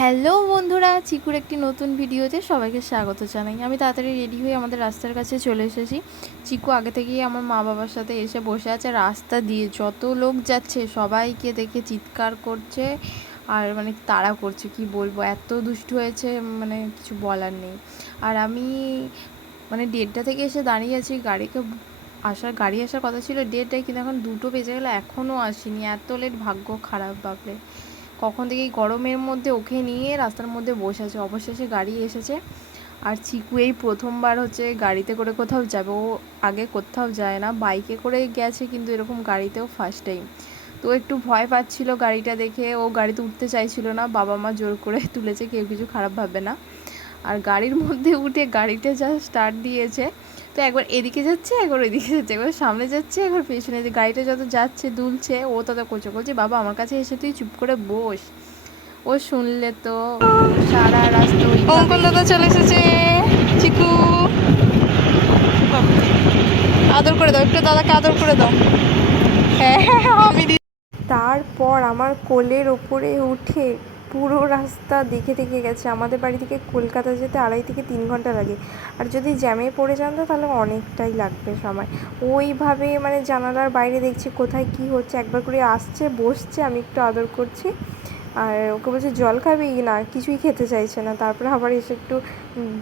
Hello বন্ধুরা, চিকুর একটি নতুন ভিডিওতে সবাইকে স্বাগত জানাই। আমি তাড়াতাড়ি রেডি হয়ে আমাদের রাস্তার কাছে চলে এসেছি। চিকু আগে থেকেই আমার মা বাবার সাথে এসে বসে আছে। রাস্তা দিয়ে যত লোক যাচ্ছে সবাইকে দেখে চিৎকার করছে আর মানে তাড়া করছে, কি বলবো, এত দুষ্টু হয়েছে মানে কিছু বলার নেই। আর আমি মানে 1:30 থেকে এসে দাঁড়িয়ে আছি, গাড়ি আসার কথা ছিল 1:30টায়, কিন্তু এখন 2টো বেজে গেলো, এখনও আসেনি। এত লেট, ভাগ্য খারাপ বাপরে। কখন থেকে এই গরমের মধ্যে ওকে নিয়ে রাস্তার মধ্যে বসে আছে, অবশেষে গাড়ি এসেছে। আর চিকু এই প্রথমবার হচ্ছে গাড়িতে করে কোথাও যাবে। ও আগে কোথাও যায় না, বাইকে করে গেছে, কিন্তু এরকম গাড়িতেও ফার্স্ট টাইম। তো একটু ভয় পাচ্ছিল গাড়িটা দেখে, ও গাড়িতে উঠতে চাইছিল না, বাবা মা জোর করে তুলেছে, কেউ কিছু খারাপ ভাববে না। আর গাড়ির মধ্যে উঠে গাড়িটা যা স্টার্ট দিয়েছে, তো একবার এদিকে যাচ্ছে, একবার ওইদিকে যাচ্ছে, একবার সামনে যাচ্ছে, একবার পেছনে, যে গাড়িটা যত যাচ্ছে দুলছে, ও তত করছে, বলছে বাবা আমার কাছে এসে তুই চুপ করে বস। ও শুনলে তো সারা রাস্তা অঙ্কন দাদা চলে এসেছে। চিকু আদর করে দাও, একটু দাদাকে আদর করে দাও। হ্যাঁ আমি তারপর আমার কোলের ওপরে উঠে পুরো রাস্তা দেখে দেখে গেছে। আমাদের বাড়ি থেকে কলকাতা যেতে 2.5 থেকে 3 ঘন্টা লাগে, আর যদি জ্যামে পড়ে যান তো তাহলে অনেকটাই লাগবে সময়। ওইভাবে মানে জানালার বাইরে দেখছি কোথায় কি হচ্ছে, একবার করে আসছে, বসছে, আমি একটু আদর করছি, আর ওকে বলছে জল খাবি না, কিছুই খেতে চাইছে না। তারপরে আবার এসে একটু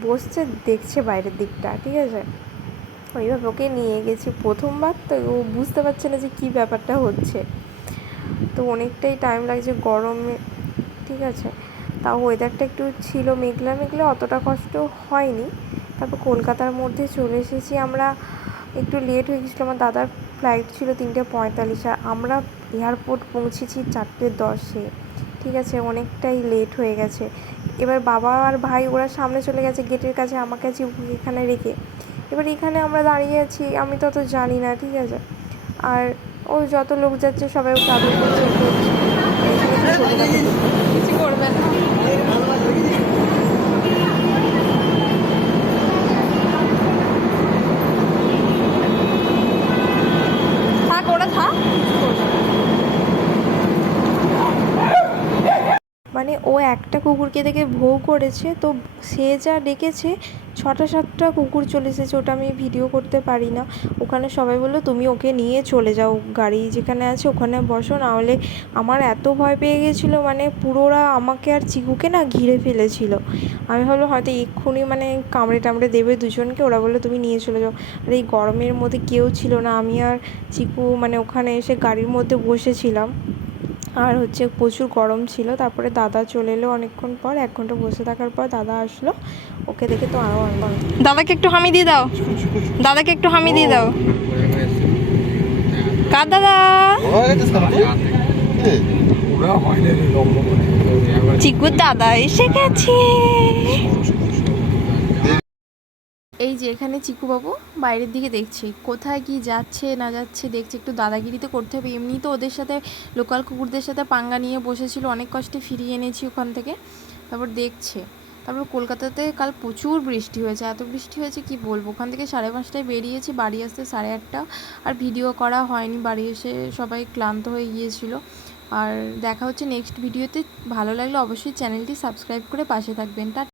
বসছে, দেখছে বাইরের দিকটা, ঠিক আছে। ওইভাবে ওকে নিয়ে গেছি প্রথমবার, তো ও বুঝতে পারছে না যে কী ব্যাপারটা হচ্ছে। তো অনেকটাই টাইম লাগছে গরমে, ঠিক আছে। তাও ওয়েদারটা একটু ছিল মেঘলা মেঘলা, অতটা কষ্ট হয়নি। তারপর কলকাতার মধ্যে চলে এসেছি আমরা। একটু লেট হয়ে গেছিলো, আমার দাদার ফ্লাইট ছিল 3:45, আর আমরা এয়ারপোর্ট পৌঁছেছি 4:10-এ, ঠিক আছে। অনেকটাই লেট হয়ে গেছে। এবার বাবা আর ভাই ওরা সামনে চলে গেছে গেটের কাছে, আমাকে আছি এখানে রেখে। এবার এখানে আমরা দাঁড়িয়ে আছি, আমি তো অত জানি না, ঠিক আছে। আর ও যত লোক যাচ্ছে সবাই ওকে আদর করছে, কিছু করবে না। থাক, ওরা থাক। মানে ও একটা কুকুরকে দেখে ভৌ করেছে, তো সে যা ডেকেছে 6টা 7টা কুকুর চলে এসেছে। ওটা আমি ভিডিও করতে পারি না। ওখানে সবাই বললো তুমি ওকে নিয়ে চলে যাও, গাড়ি যেখানে আছে ওখানে বসো, নাহলে আমার এত ভয় পেয়ে গেছিলো, মানে পুরোরা আমাকে আর চিকুকে না ঘিরে ফেলেছিল। আমি ভাবলাম হয়তো এক্ষুনি মানে কামড়ে টামড়ে দেবে দুজনকে। ওরা বললো তুমি নিয়ে চলে যাও। আর এই গরমের মধ্যে কেউ ছিল না, আমি আর চিকু মানে ওখানে এসে গাড়ির মধ্যে বসেছিলাম। আর হচ্ছে প্রচুর গরম ছিল। তারপরে দাদা চলে এলো অনেকক্ষণ পর, 1 ঘন্টা বসে থাকার পর দাদা আসলো। ওকে দেখে তো আরও অনেক, দাদাকে একটু হামি দিয়ে দাও, দাদাকে একটু হামি দিয়ে দাও। কার দাদা? চিকুর দাদা এসে গেছে। এই যে এখানে চিকুবাবু বাইরের দিকে দেখছি, কোথায় কি যাচ্ছে না যাচ্ছে দেখছে, একটু দাদাগিরি তো করতে হবে। এমনি তো ওদের সাথে, লোকাল কুকুরদের সাথে পাঙ্গা নিয়ে বসেছিল, অনেক কষ্টে ফিরিয়ে এনেছি ওখান থেকে। তারপর দেখছে। তারপর কলকাতাতে কাল প্রচুর বৃষ্টি হয়েছে, এত বৃষ্টি হয়েছে কি বলবো। ওখান থেকে 5:30টায় বেরিয়েছি, বাড়ি আসতে 8:30। আর ভিডিও করা হয়নি, বাড়ি এসে সবাই ক্লান্ত হয়ে গিয়েছিল। আর দেখা হচ্ছে নেক্সট ভিডিওতে। ভালো লাগলে অবশ্যই চ্যানেলটি সাবস্ক্রাইব করে পাশে থাকবেন।